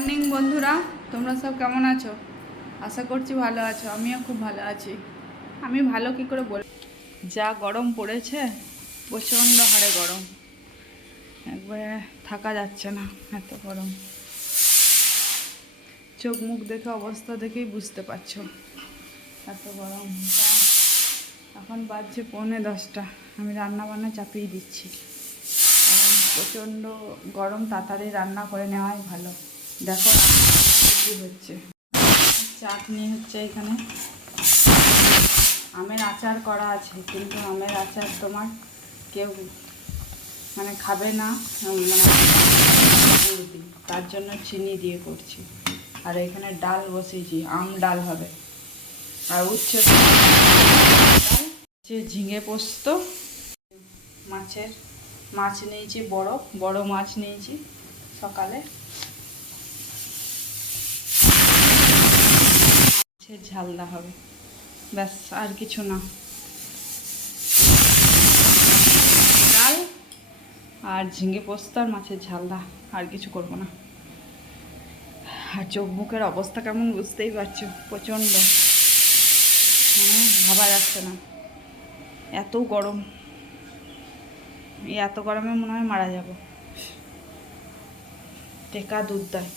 Morning, বন্ধুরা। তোমরা সব কেমন আছো? আশা করছি ভালো আছো। আমিও খুব ভালো আছি। আমি ভালো কি করে বল যা গরম পড়েছে, প্রচণ্ড হারে গরম। একবারে থাকা যাচ্ছে না এত গরম। চোখ মুখ দেখে অবস্থা দেখেই বুঝতে পারছ এত গরম। এখন বাজছে পৌনে দশটা। আমি রান্না বান্না চাপিয়ে দিচ্ছি। প্রচণ্ড গরম, তাড়াতাড়ি রান্না করে নেওয়াই ভালো। দেখো কী হচ্ছে। চাটনি হচ্ছে এখানে। আমের আচার করা আছে, কিন্তু আমের আচার তোমার কেউ মানে খাবে না মানে তার জন্য চিনি দিয়ে করছি। আর এখানে ডাল বসিয়েছি, আম ডাল হবে। আর উচ্ছে ঝিঙে পোস্ত, মাছের মাছ নিয়েছি, বড় বড় মাছ নিয়েছি সকালে। ঝালদা হবে। ব্যাস, আর কিছু না। ডাল আর ঝিঙে পোস্ত আর মাছের ঝালদা আর কিছু করব না। আর চোখ মুখের অবস্থা কেমন বুঝতেই পারছ? প্রচণ্ড। হ্যাঁ ভাবা যাচ্ছে না। এত গরম। এত গরমে মনে হয় মারা যাব। টেকা দুধ দেয়।